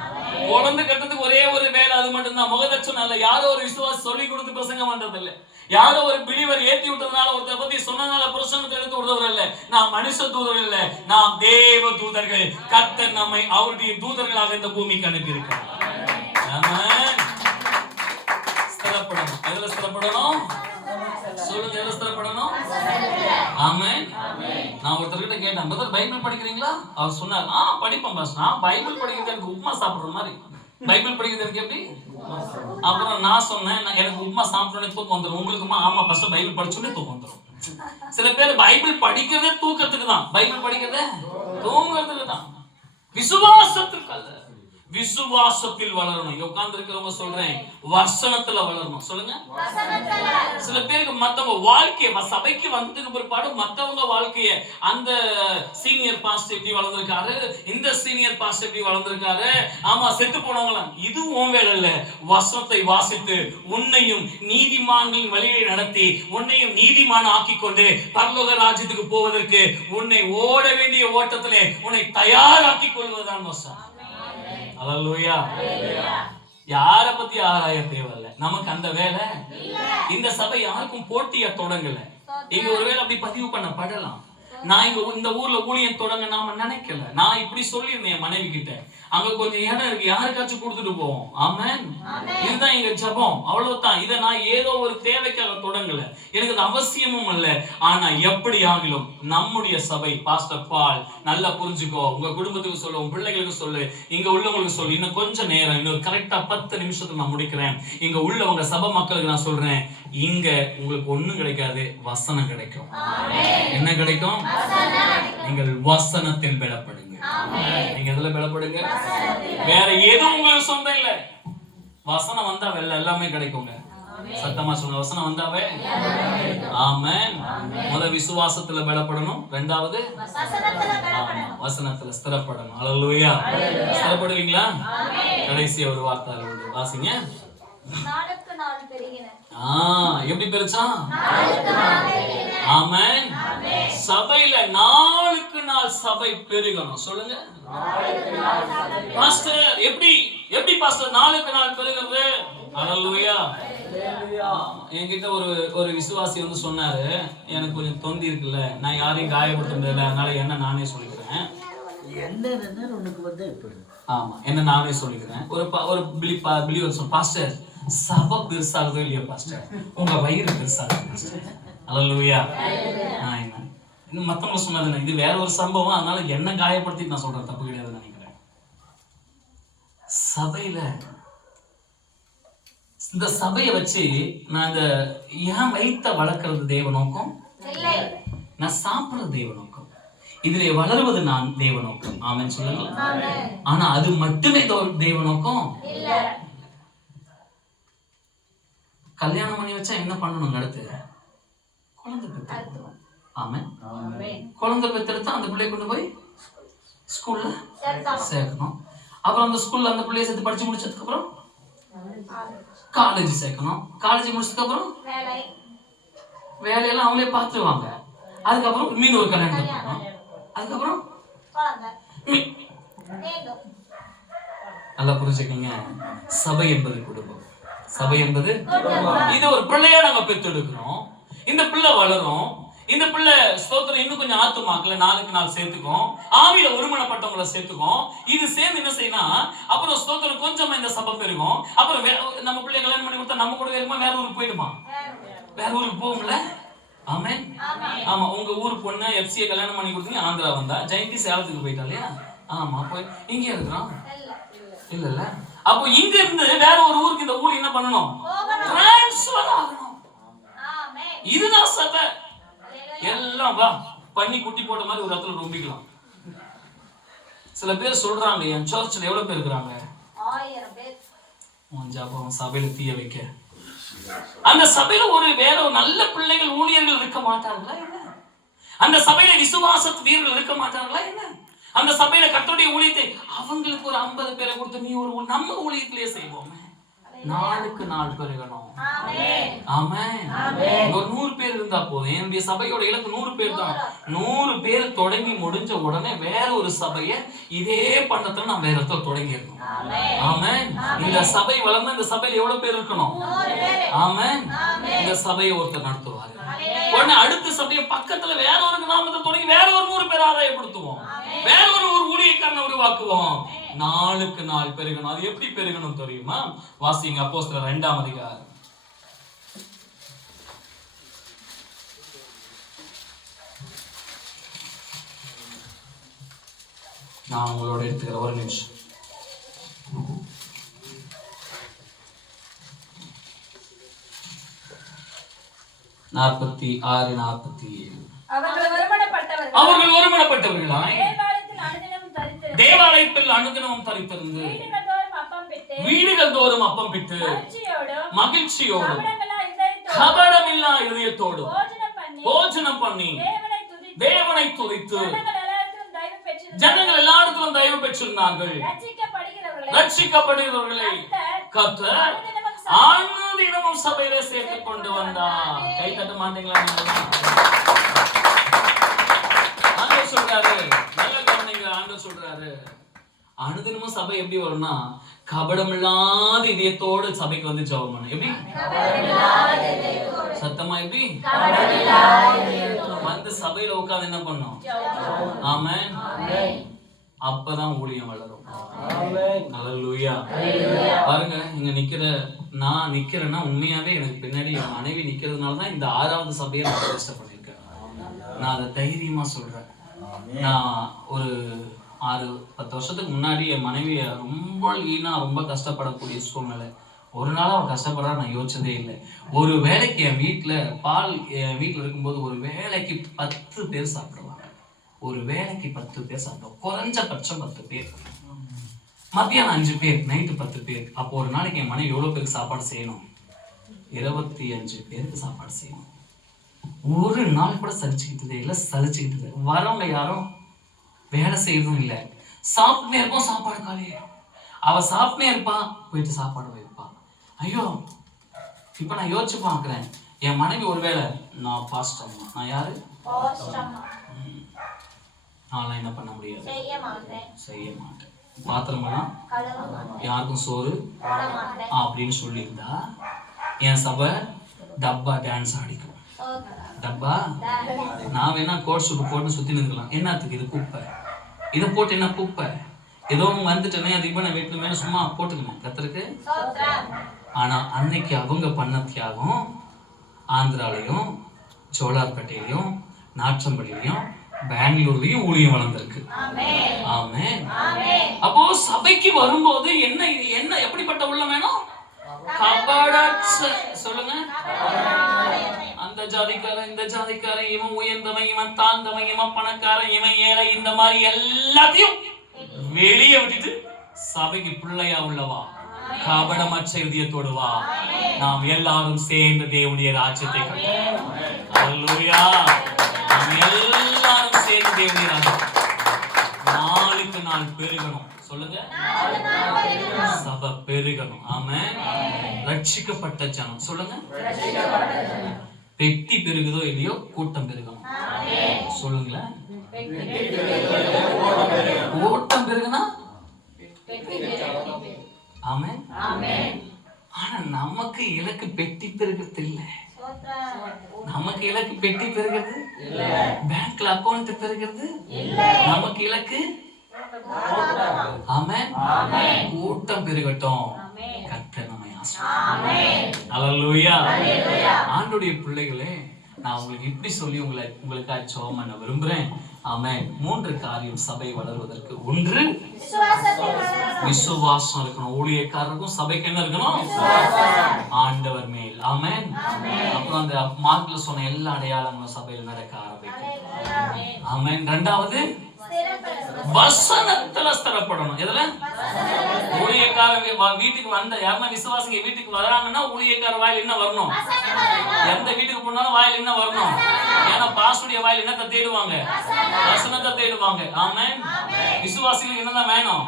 உடந்து கட்டத்துக்கு ஒரே ஒரு வேலை அது மட்டும் தான். முகதட்சணை இல்ல. யாரோ ஒரு விசுவாசி சொல்லி கொடுத்து பிரசங்கம் பண்றது இல்ல. யாரோ ஒரு பிலிவர் ஏத்தி விட்டதுனால ஒருத்தரை பத்தி சொன்னதுனால பிரசங்கத்தை எடுத்து விடுறவர் இல்ல. நாம் மனுஷ தூதர்கள் இல்ல, நாம் தேவ தூதர்கள். கர்த்தர் நம்மை அவருடைய தூதர்களாக இந்த பூமிக்கு அனுப்பி இருக்கிறார். ஆமென். ஸ்திரப்படணும். எதுல ஸ்திரப்படணும் சொல்லுங்க? எதுல ஸ்திரப்படணும்? ஆமென். நான் ஒருத்தர்கிட்ட கேட்டேன், பிரதர் பைபிள் படிக்கிறீங்களா? அவர் சொன்னார், படிப்பேன் பாஸ். நான் பைபிள் படிக்கிறது எனக்கு உப்புமா சாப்பிடுற மாதிரி. பைபிள் படிக்கிறது எனக்கு எப்படி? அப்புறம் நான் சொன்னேன், எனக்கு உப்புமா சாப்பிட்டோன்னே தூக்கம் வந்துடும். உங்களுக்குமா? ஆமா ஃபர்ஸ்ட் பைபிள் படிச்சோன்னே தூக்கம் வந்துடும். சில பேர் பைபிள் படிக்கிறதே தூக்கத்துக்கு தான். பைபிள் படிக்கிறதே தூங்குறதுக்கு தான். விசுவாசத்துக்கு அல்ல. விசுவாசத்தில் வளரணும். இங்க உட்கார்ந்து இருக்கிறவங்க சொல்றேன், வசனத்துல வளரணும். சொல்லுங்க. சில பேருக்கு மத்தவங்க வாழ்க்கைய சபைக்கு வந்ததுக்கு பிற்பாடு மத்தவங்க வாழ்க்கைய, அந்த சீனியர் பாஸ்டர் எப்படி வளர்ந்திருக்காரு, இந்த சீனியர் பாஸ்டர் எப்படி வளர்ந்திருக்காரு, ஆமா செத்து போனவங்களாம். இது உன் வேலை இல்ல. வசனத்தை வாசித்து உன்னையும் நீதிமான்களின் வழியை நடத்தி உன்னையும் நீதிமான ஆக்கிக் கொண்டு பரலோக ராஜ்யத்துக்கு போவதற்கு உன்னை ஓட வேண்டிய ஓட்டத்திலே உன்னை தயாராக்கிக் கொள்வதுதான் வசனம். ஹல்லேலூயா. யார பத்தி ஆராய தேவையில்ல. நமக்கு அந்த வேலை. இந்த சபை யாருக்கும் போட்டியா தொடங்கல. இங்க ஒருவேளை அப்படி பதிவு பண்ணப்படலாம். நான் இங்க இந்த ஊர்ல ஊழியம் தொடங்க நாம நினைக்கல. நான் இப்படி சொல்லியிருந்தேன் என் மனைவி கிட்ட, அங்க கொஞ்சம் இடம் இருக்கு, யாருக்காச்சும் கொடுத்துட்டு போவோம். ஆமென். இதுதான் எங்க ஜெபம். அவ்வளவுதான். இதை நான் ஏதோ ஒரு தேவைக்காக தொடங்கல. எனக்கு அது அவசியமும் அல்ல. ஆனா எப்படி ஆகிலும் நம்முடைய சபை பாஸ்டர் பால் நல்லா புரிஞ்சுக்கோ. உங்க குடும்பத்துக்கு சொல்லு, உங்க பிள்ளைகளுக்கு சொல்லு, இங்க உள்ளவங்களுக்கு சொல்லு. இன்னும் கொஞ்சம் நேரம், இன்னொரு கரெக்டா 10 நிமிஷத்துக்கு நான் முடிக்கிறேன். இங்க உள்ளவங்க சபை மக்களுக்கு நான் சொல்றேன், இங்க உங்களுக்கு ஒண்ணும் கிடைக்காது, வசனம் கிடைக்கும். என்ன கிடைக்கும்? நீங்கள் வசனத்தில் பலப்படுங்க. நீங்க எதுல பலப்படுங்க? வேற எதுவும் உங்களுக்கு சொந்தம் இல்ல. வசனம் வந்தா எல்லாமே கிடைக்குங்க. சத்தமா சொல்லுங்க, வசனம் வந்தாவே. ஆமென். முதல் விசுவாசத்துல பலப்படணும், இரண்டாவது வசனத்துல ஸ்திரப்படணும். ஹல்லேலூயா. ஸ்திரப்படுவீங்களா? கடைசி ஒரு வார்த்தை வாசிங்க. நாளுக்கு நாள் பெருகின. எப்படி பெருச்சா? ஆமென். சபையில நாளுக்கு நாள் சபை பெருகணும். சொல்லுங்க பாஸ்டர். எப்படி பாஸ்டர் நாளுக்கு நாள் பெருகிறது? ஹல்லேலூயா. என்கிட்ட ஒரு விசுவாசி வந்து சொன்னாரு, எனக்கு கொஞ்சம் தொந்தி இருக்குல்ல, நான் யாரையும் காயப்படுத்துறதில்ல, அதனால என்ன நானே சொல்லிக்கிறேன். ஆமா, என்ன நானே சொல்லிக்கிறேன். ஒரு பிலிவர் பாஸ்டர் சபை பெருசாகுதோ இல்லையா பாஸ்டர், உங்க வயிறு பெருசாகுது பாஸ்டர். அல்லேலூயா. இன்னும் மத்தவங்க சொன்னது இது வேற ஒரு சம்பவம், அதனால என்ன காயப்படுத்தி நான் சொல்றேன், தப்பு கிடையாதுன்னு நினைக்கிறேன். சபையில இந்த சபையை வச்சு நான் இந்த என் வயித்தை வளர்க்கறது தேவ நோக்கம், நான் சாப்பிடுறது தேவ நோக்கம், இதுல வளருவது நான் தேவ நோக்கம். ஆமென் சொல்லுங்க. ஆனா அது மட்டுமே தேவ நோக்கம். கல்யாணம் பண்ணி வச்சா என்ன பண்ணணும்? அடுத்து குழந்தை பெற்றெடுக்கணும். ஆமென். குழந்தை பெற்றெடுத்தா அந்த பிள்ளைய கொண்டு போய் ஸ்கூல்ல சேர்க்கணும். அப்புறம் அந்த ஸ்கூல்ல அந்த பிள்ளைய சேர்த்து படிச்சு முடிச்சதுக்கு அப்புறம் காலேஜ் சேர்க்கணும். காலேஜ் முடிச்சதுக்கு அப்புறம் வேலையெல்லாம் அவங்களே பார்த்துருவாங்க. அதுக்கப்புறம் மீன் ஒரு கல்யாணம் பண்ணணும். அதுக்கப்புறம் நல்லா புரிஞ்சுக்கீங்க, சபை என்பது குடும்பம். சபை என்பது இது ஒரு பிள்ளையா நாங்க பெற்றெடுக்கிறோம். இந்த பிள்ளை வளரும். இந்த பிள்ளை ஸ்தோத்திரம் இன்னும் கொஞ்சம் ஆத்துமாக்கல நாளுக்கு நாள் சேர்த்துக்கும், ஆவியில ஒருமனப்பட்டவங்களை சேர்த்துக்கும். இது சேர்ந்து என்ன செய்யணும், அப்புறம் ஸ்தோத்திரம் கொஞ்சமா இந்த சபை பெருகும். அப்புறம் நம்ம பிள்ளை கல்யாணம் பண்ணி கொடுத்தா நம்ம கூட வேறுமா வேற ஊருக்கு போயிடுமா? வேற ஊருக்கு போகும்ல. ஆமென். ஆமா, உங்க ஊர் பொண்ணு எஃப்சியை கல்யாணம் பண்ணி கொடுத்தீங்க, ஆந்திரா வந்தா, ஜெயந்தி சேலத்துக்கு போயிட்டா இல்லையா? ஆமா, போய் இங்கே இருக்கிறோம் இல்ல. அப்போ இங்க இருந்து வேற ஒரு ஊருக்கு இந்த ஊர் என்ன பண்ணணும்? ட்ரான்ஸ்ஃபர் ஆகணும். இதுதான் சபை. எல்லாம் வா பண்ணி குட்டி போட்ட மாதிரி ஒரு இடத்துல ரொம்பிக்கலாம். சில பேர் சொல்றாங்க, என் சர்ச்ல எவ்வளவு பேர் இருக்கிறாங்க? 1000 பேர். உன் சபையில தீய வைக்க, அந்த சபையில ஒரு வேற நல்ல பிள்ளைகள் ஊழியர்கள் இருக்க மாட்டார்களா என்ன? அந்த சபையில விசுவாச வீரர்கள் இருக்க மாட்டார்களா என்ன? அந்த சபையில கர்த்தருடைய ஊழியத்தை அவங்களுக்கு ஒரு 50 பேரை கொடுத்து நீ ஒரு நம்ம ஊழியத்திலே செய்வோம். நாளுக்கு நாள் பெருகணும். ஆமென். ஒரு 100 பேர் இருந்தா போதும். என்னுடைய சபையோட இலக்கு 100 பேர் தான். 100 பேர் தொடங்கி முடிஞ்ச உடனே வேற ஒரு சபையை இதே பண்ணத்துல நான் வேற இடத்துல தொடங்கி இருக்கணும். ஆமென். இந்த சபை வளர்ந்து இந்த சபையில எவ்வளவு பேர் இருக்கணும்? ஆமென். இந்த சபையை ஒருத்தர் நடத்துவாரு. உடனே அடுத்த சபையை பக்கத்துல வேற ஒரு நாமத்தை தொடங்கி வேற ஒரு 100 பேர் ஆதாயப்படுத்துவோம். வேற ஒரு ஊழியக்காரனை உருவாக்குவோம். நாளுக்கு நாள் பெருகணும். அது எப்படி பெருகணும் தெரியுமா? வாசிங்க அப்போஸ்தலர் 2ஆம் அதிகாரம். நான் உங்களோட எடுத்துக்கிற ஒரு நிமிஷம். நாற்பத்தி 47. அவர்கள் ஒருமனப்பட்டவர்களாய் தேவாலயத்தில் அனுதினமும் தரித்திருந்து வீடுகள் தோறும் அப்பம் பிட்டு மகிழ்ச்சியோடும் கபடமில்லா இதயத்தோடும் போஜனம் பண்ணி தேவனை துதித்து ஜனங்கள் எல்லாரிடத்திலும் தயவு பெற்றிருந்தார்கள். ரட்சிக்கப்படுகிறவர்களை கர்த்தர் அனுதினமும் சபையிலே சேர்த்துக் கொண்டு வந்தார். கை தட்ட மாட்டீங்களா? ஆண்டவர் சொல்றாரு, நல்ல கவனிங்க. ஆண்டவர் சொல்றாரு, அனுதினமும் சபை எப்படி வரும்னா கபடமில்லாத இதயத்தோடு சபைக்கு வந்து ஜெபம் பண்ணணும். எப்படி? சத்தமா எப்படி? வந்து சபையில உட்கார்ந்து என்ன பண்ணும்? ஆமென். அப்பதான் ஊழியம் வளரும். அல்லேலூயா. பாருங்க, இங்க நான் நிக்கிறேன்னா உண்மையாவே எனக்கு பின்னாடி என் மனைவி நிக்கிறதுனால தான் இந்த 6வது சபையை நான் பிரதிஷ்டை பண்ணிருக்கேன். நான் அதை தைரியமா சொல்றேன். நான் ஒரு 6-10 வருஷத்துக்கு முன்னாடி என் மனைவியை ரொம்ப ரொம்ப கஷ்டப்படக்கூடிய சூழ்நிலை. ஒரு நாள் அவன் கஷ்டப்படுறா நான் யோசிச்சதே இல்லை. ஒரு வேலைக்கு என் வீட்டில் இருக்கும்போது ஒரு வேலைக்கு 10 பேர் சாப்பிடுவாங்க. ஒரு வேலைக்கு 10 பேர் சாப்பிடுவோம். குறைஞ்சபட்சம் 10 பேர். மத்தியானம் 5 பேர், நைட்டு 10 பேர். அப்போ ஒரு நாளைக்கு என் மனைவி எவ்வளவு பேருக்கு சாப்பாடு செய்யணும்? 25 பேருக்கு சாப்பாடு செய்யணும். ஒரு நாள் கூட சலிச்சுக்கிட்டதே இல்லை. வரவங்க யாரும் வேலை செய்யறதும் இல்லை. சாப்பிட்டுனே இருப்போம், சாப்பாடு காலியாயிடும். அவ சாப்பிட்டுனே இருப்பா, போயிட்டு சாப்பாடு வைப்பா. ஐயோ, இப்ப நான் யோசிச்சு பாக்குறேன், என் மனைவி ஒருவேளை நான் பாஸ்டர், நான் யாரு? நான் என்ன பண்ண முடியாது, செய்ய மாட்டேன். பாத்திரமெல்லாம் யாருக்கும் சோறு அப்படின்னு சொல்லியிருந்தா என் சபை டப்பா டான்ஸ் ஆடிக்கும். டப்பா நான் வேணா கோட் சூட் போட்டு சுத்தி நிற்கலாம். என்னத்துக்கு? இது குப்பை. இதை போட்டு என்ன குப்பை? ஏதோ வந்துட்டேனே ரிப்பனை வீட்டுல மேல சும்மா போட்டுக்கணும் கர்த்தருக்கு. ஆனா அன்னைக்கு அவங்க பண்ண தியாகம் ஆந்திராலையும் சோழார்பேட்டையிலையும் நாற்றம்பள்ளியிலையும் பெங்களூர்லயும் ஊழியம் வளர்ந்திருக்கு. ஆமென். அப்போ சபைக்கு வரும்போது என்ன எப்படிப்பட்ட உள்ள வேணும்? கபடற்ற, சொல்லுங்க. அந்த ஜாதிக்காரன் இந்த ஜாதிக்காரன், இவன் உயர்ந்தவன் இவன் தாழ்ந்தவன், இவன் பணக்காரன் இவன் ஏழை, இந்த மாதிரி எல்லாத்தையும் வெளியே விட்டுட்டு சபைக்கு பிள்ளையா உள்ளவா, கபடமற்ற இதயத்தோடு வா. நாம் எல்லாரும் சேர்ந்து தேவனுடைய ராஜ்யத்தை கட்டுவோம். அல்லேலூயா. நாம் எல்லாரும் சேர்ந்து தேவனுடைய ராஜ்யம் நாளுக்கு நாள் பெருகணும். சொல்லுங்க, சபை பெருகணும். ஆமென். ரட்சிக்கப்பட்ட ஜனம், சொல்லுங்க. பெட்டி பெருகுதோ இல்லையோ கூட்டம் பெருகணும். சொல்லுங்களேன். கூட்டம் பெருகுனா ஆமென். ஆனா நமக்கு இலக்கு பெட்டி பெருகிறது இல்ல. நமக்கு இலக்கு பெட்டி பெருகிறது இல்ல. பேங்க்ல அக்கவுண்ட் பெருகிறது இல்ல. நமக்கு இலக்கு ஆமென் கூட்டம் பெருகட்டும். கர்த்தர் நம்மை ஆசீர்வதிப்பார். அல்லேலூயா. ஆண்டவருடைய பிள்ளைகளே, நான் உங்களுக்கு இப்படி சொல்லி உங்களுக்காக ஜெபம் பண்ண விரும்புறேன். ஆமென். 3 காரியம் சபை வளருவதற்கு. 1, விசுவாசம் இருக்கணும். ஊழியக்காரருக்கும் சபைக்கு என்ன இருக்கணும்? ஆண்டவர் மேல். ஆமென். அப்புறம் அந்த மார்க்ல சொன்ன எல்லா அடையாளங்களும் சபையில் நடக்க ஆரம்பிக்கும். ஆமென். 2வது, வசனத்துல ஸ்திரப்படணும். எதுல? ஊழியக்காரங்க வீட்டுக்கு வந்த யாருன்னா விசுவாசிங்க வீட்டுக்கு வராங்கன்னா ஊழியக்கார வாயில் என்ன வரணும்? எந்த வீட்டுக்கு போனாலும் வாயில் என்ன வரணும்? ஏன்னா பாஸ்டருடைய வாயில் என்னத்தை தேடுவாங்க? வசனத்தை தேடுவாங்க. ஆமென். விசுவாசிகளுக்கு என்னதான் வேணும்?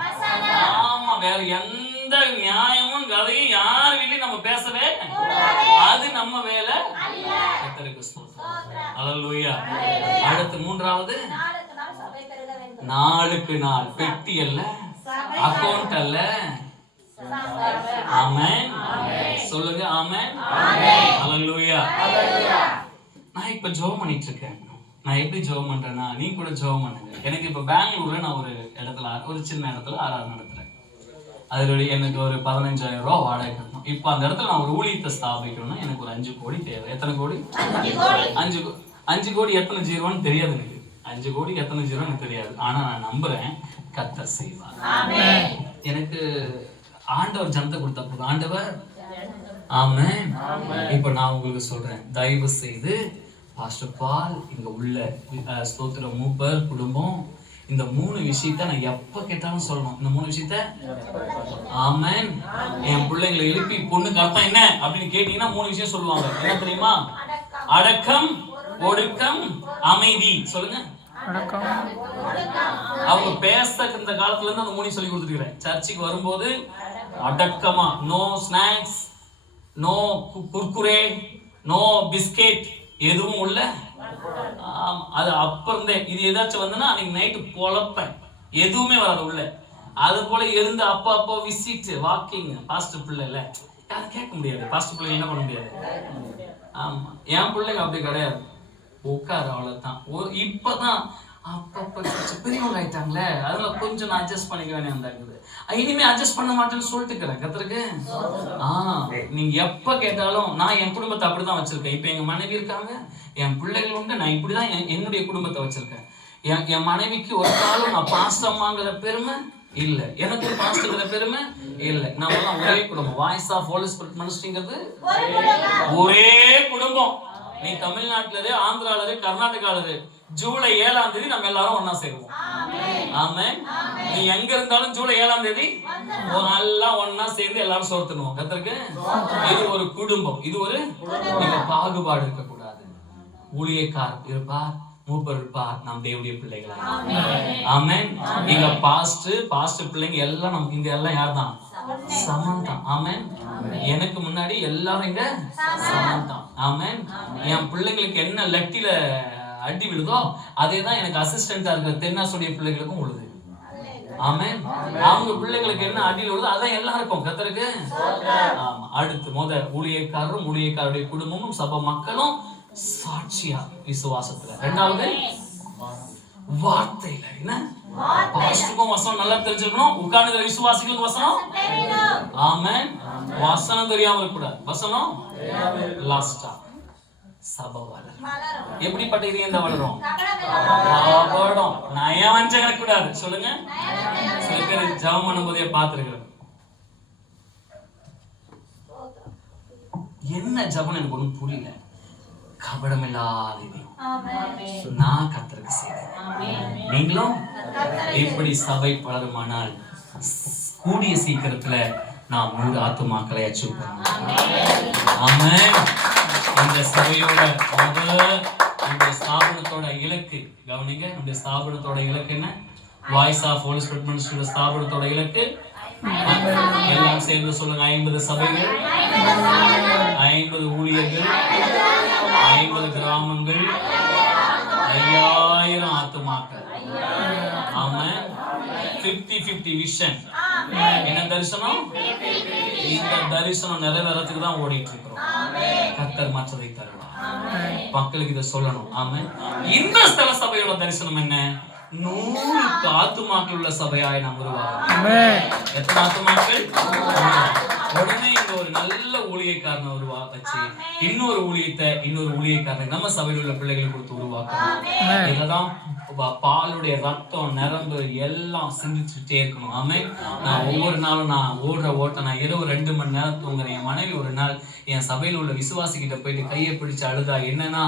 ஆமா, வேற எந்த நியாயமும் கதையும் யார் வீட்லயும் நம்ம பேசவே, அது நம்ம வேலை. கர்த்தருக்கு ஸ்தோத்திரம். அல்லேலூயா. அடுத்து 3வது, நாளுக்கு நாள் பெட்டி அல்ல, அக்கவுண்ட் அல்ல. ஆமென். சொல்லுங்க. ஆமென். அல்லேலூயா. நான் இப்ப ஜெபம் பண்ணிட்டு இருக்கேன். நான் எப்படி ஜெபம் பண்றேன்னா, நீங்க கூட ஜெபம் பண்ணுங்க. எனக்கு இப்ப பெங்களூர்ல நான் ஒரு இடத்துல, ஒரு சின்ன இடத்துல ஆராதனை நடத்துறேன். அதுல எனக்கு ஒரு 15,000 ரூபாய் வாடகை கட்டணும். இப்ப அந்த இடத்துல நான் ஒரு ஊழியத்தை ஸ்தாபிக்கணும்னா எனக்கு ஒரு 5 கோடி தேவை. எத்தனை கோடி? 5 கோடி. எத்தனை ஜீரோன்னு தெரியாது எனக்கு. 5 கோடி எத்தனை ஜீரோ எனக்கு தெரியாது. ஆனா நான் நம்புறேன் கர்த்தர் செய்வார். எனக்கு ஆண்டவர் ஜனத்தை கொடுத்த போதும். ஆண்டவர். ஆமென். இப்ப நான் உங்களுக்கு சொல்றேன், தயவு செய்து பாஸ்டர் பால் இங்க உள்ள ஸ்தோத்திர மூப்பர் குடும்பம் இந்த 3 விஷயத்த நான் எப்ப கேட்டாலும் சொல்லணும். இந்த 3 விஷயத்த. ஆமென். என் பிள்ளைங்களை எழுப்பி பொண்ணுக்கு அர்த்தம் என்ன அப்படின்னு கேட்டீங்கன்னா 3 விஷயம் சொல்லுவாங்க. என்ன தெரியுமா? அடக்கம், ஒடுக்கம், அமைதி. சொல்லுங்க. அவங்க பேச இந்த காலத்துல இருந்து அந்த 3 சொல்லி கொடுத்துருக்கிறேன். சர்ச்சுக்கு வரும்போது அடக்கமா, no snacks, no Kurkure, no biscuit, எதுவும் உள்ள. அது அப்ப இருந்தே இது ஏதாச்சும் வந்துன்னா அன்னைக்கு நைட்டு பொழப்பேன், எதுவுமே வராது உள்ள. அது போல இருந்து அப்போ விசிட் வாக்கிங். பாஸ்டர் பிள்ளை இல்ல, யாரும் கேட்க முடியாது. பாஸ்டர் பிள்ளை என்ன பண்ண முடியாது. ஆமா, என் பிள்ளைங்க அப்படி கிடையாது. உட்கார அவ்வளவுதான். இப்பதான் அப்பப்ப பெரியவங்க ஆயிட்டாங்களே, அதனால கொஞ்சம் நான் அட்ஜஸ்ட் பண்ணிக்க வேண்டியதா இருக்குது. இனிமே அட்ஜஸ்ட் பண்ண மாட்டேன்னு சொல்லிட்டுக்கிறேன். கர்த்தருக்கு. நீங்க எப்ப கேட்டாலும் நான் என் குடும்பத்தை அப்படிதான் வச்சிருக்கேன். இப்ப எங்க மனைவி இருக்காங்க, என் பிள்ளைகள் உண்டு. நான் இப்படிதான் என்னுடைய குடும்பத்தை வச்சிருக்கேன். என் மனைவிக்கு ஒரு காலம் நான் பாஸ்டம்மாங்கிற பெருமை இல்ல, எனக்கு ஒரு பாஸ்டர்ங்கிற பெருமை இல்ல. நம்ம எல்லாம் ஒரே குடும்பம். வாய்ஸ் ஆஃப் ஹோலி ஸ்பிரிட் மினிஸ்ட்ரிங்கிறது ஒரே குடும்பம். நீ தமிழ்நாட்டுல இரு, ஆந்திரால இரு, கர்நாடகால இரு, ஜூலை 7ஆம் தேதி நம்ம எல்லாரும் ஒன்னா சேருவோம். ஆமென். நீ எங்க இருந்தாலும் ஜூலை 7ஆம் தேதி எல்லாம் ஒன்னா சேர்ந்து எல்லாரும் சோர்த்துனுவோம். கர்த்தருக்கு. இது ஒரு குடும்பம். இது ஒரு பாகுபாடு இருக்க கூடாது. ஊழியக்கார் இருப்பார், மூப்பர் இருப்பார், நாம் தேவனுடைய பிள்ளைகளா. ஆமென். இங்க பாஸ்டர் பிள்ளைங்க எல்லாம் நமக்கு இங்க எல்லாம் யார்தான்? சமந்தான். ஆமென். எனக்கு முன்னாடி எல்லாரும் இங்க சமந்தான். ஆமென். என் பிள்ளைங்களுக்கு என்ன லட்டில அடி விழுதோ அதேதான் எனக்கு அசிஸ்டண்டா இருக்கிற தென்னாசுடைய பிள்ளைகளுக்கும் விழுது. ஆமென். அவங்க பிள்ளைங்களுக்கு என்ன அடியில் விழுதோ அதான் எல்லாருக்கும். கர்த்தருக்கு. ஆமா. அடுத்து ஊழியக்காரரும் ஊழியக்காரருடைய குடும்பமும் சபை மக்களும் சாட்சியா விசுவாசத்துல. 2வது வார்த்தையில. என்ன பாஸ்டருக்கும் வசனம் நல்லா தெரிஞ்சிருக்கணும், உட்கார்ந்துக்கிற விசுவாசிகளுக்கு வசனம். ஆமென். வசனம் தெரியாம இருக்க கூடாது. வசனம் லாஸ்டா சபை வளரும். எப்படிப்பட்ட இதயம் வளரும்? கபடம் நயவஞ்சக கூடாது. சொல்லுங்க. சில பேர் ஜெபம் பண்ணும்போதே பார்த்திருக்கிறேன், என்ன ஜெபம் எனக்கு ஒன்றும் புரியல. கபடம் இல்லாத நான் கர்த்தருக்கு செய்தேன். நீங்களும் இப்படி சபை பலருமானால் கூடிய சீக்கிரத்துல நாம் 100 ஆத்துமாக்களை அச்சீவ் பண்ணுவோம். ஆமென். இந்த சபையோட இந்த ஸ்தாபனத்தோட இலக்கு கவனிங்க. நம்முடைய ஸ்தாபனத்தோட இலக்கு என்ன? வாய்ஸ் ஆஃப் ஹோலி ஸ்பிரிட் மினிஸ்ட்ரியோட ஸ்தாபனத்தோட இலக்கு எல்லாம் சேர்ந்து சொல்லுங்க. 50 சபைகள், 50 ஊழியர்கள், 50 கிராமங்கள், 5000 ஆத்துமாக்கள். ஆமென். 50-50 விஷன். என்ன தரிசனம்? இந்த தரிசனம் நிறைவேறதுக்கு தான் ஓடிட்டு இருக்கிறோம். கர்த்தர் மற்றதை தருவார். மக்களுக்கு இதை சொல்லணும். ஆமென். இந்த ஸ்தல சபையோட தரிசனம் என்ன? 100 ஆத்துமாக்கள் உள்ள சபையாய் நாம் உருவாகும். எத்தனை ஆத்துமாக்கள்? உடனே இங்க ஒரு நல்ல ஊழியக்காரனை வச்சு இன்னொரு ஊழியக்காரனை நம்ம சபையில் உள்ள பிள்ளைகள் கொடுத்து உருவாக்கணும். இதெல்லாம் பாலுடைய ரத்தம் நரம்பு எல்லாம் சிந்திச்சுட்டே இருக்கணும். ஆமென். நான் ஒவ்வொரு நாளும் நான் ஓடுற ஓட்டம், நான் இரவு 2 மணி நேரம் தூங்குறேன். என் மனைவி ஒரு நாள் என் சபையில் உள்ள விசுவாசிக்கிட்ட போயிட்டு கையை பிடிச்சு அழுதா. என்னன்னா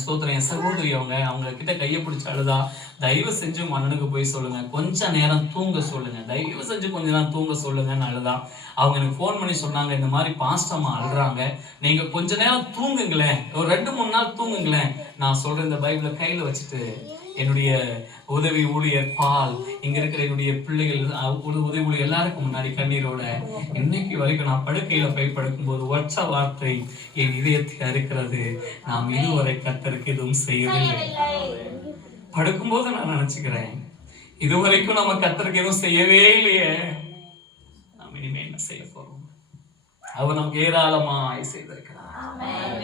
ஸ்தோத்திரம், என் சகோதரி அவங்க கிட்ட கையை பிடிச்சு அழுதா. தயவு செஞ்சு மன்னனுக்கு போய் சொல்லுங்க, கொஞ்ச நேரம் தூங்க சொல்லுங்க, தயவு செஞ்சு கொஞ்ச நேரம் தூங்க சொல்லுங்கன்னு அழுதா. அவங்க எனக்கு ஃபோன் பண்ணி சொன்னாங்க, இந்த மாதிரி பாஸ்டம்மா அழுறாங்க, நீங்க கொஞ்ச நேரம் தூங்குங்களேன், ஒரு 2-3 நாள் தூங்குங்களேன். நான் சொல்றேன், இந்த பைபிளை கையில வச்சுட்டு என்னுடைய உதவி ஊழியர் பால், இங்க இருக்கிற என்னுடைய பிள்ளைகள், உதவி ஊழியர் எல்லாருக்கும் முன்னாடி கண்ணீரோட இன்னைக்கு வரைக்கும் நான் படுக்கையில போய் படுக்கும்போது ஒற்ற வார்த்தை என் இதயத்தில் இருக்கிறது, நாம் இதுவரை கர்த்தருக்கு எதுவும் செய்யவில்லை. படுக்கும்போது நான் நினைச்சுக்கிறேன், இதுவரைக்கும் நம்ம கர்த்தருக்கு எதுவும் செய்யவே இல்லையே, நாம் இனிமே என்ன செய்ய போறோம்? அவர் நமக்கு ஏராளமாய் செய்திருக்கிறார்.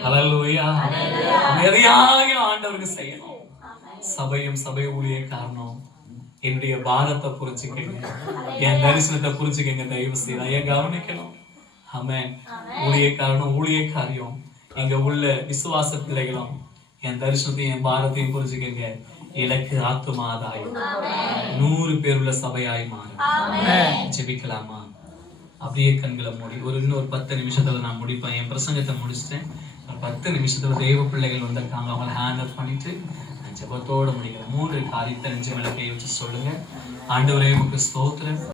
ஹல்லேலூயா. எதையாக ஆண்டவருக்கு செய்யணும். சபையும் சபை ஊழியக்காரனும் என்னுடைய பாரத்தை புரிஞ்சுக்கங்க, என் தரிசனத்தை புரிஞ்சுக்கங்க. தயவு செய்து ஐயா கவனிக்கணும். ஆமென். ஊழியக்காரனும் ஊழியக்காரியும் இங்க உள்ள விசுவாச பிள்ளைகளும் என் தரிசனத்தையும் என் பாரத்தையும் புரிஞ்சுக்கங்க. இலக்கு ஆத்துமாதாயம் 100 பேர் உள்ள சபையாய் மாறும். ஜெபிக்கலாமா? அப்படியே கண்களை மூடி இன்னொரு 10 நிமிஷத்துல நான் முடிப்பேன். என் பிரசங்கத்தை முடிச்சுட்டேன். 10 நிமிஷத்துல தெய்வ பிள்ளைகள் வந்திருக்காங்க, அவங்களை ஹேண்ட் அப் பண்ணிட்டு ஜெபத்தோட முடிக்கிறேன். 3 காரியத்தை நெஞ்சு மேல கை வச்சு சொல்லுங்க. ஆண்டவரே உமக்கு ஸ்தோத்திரம்.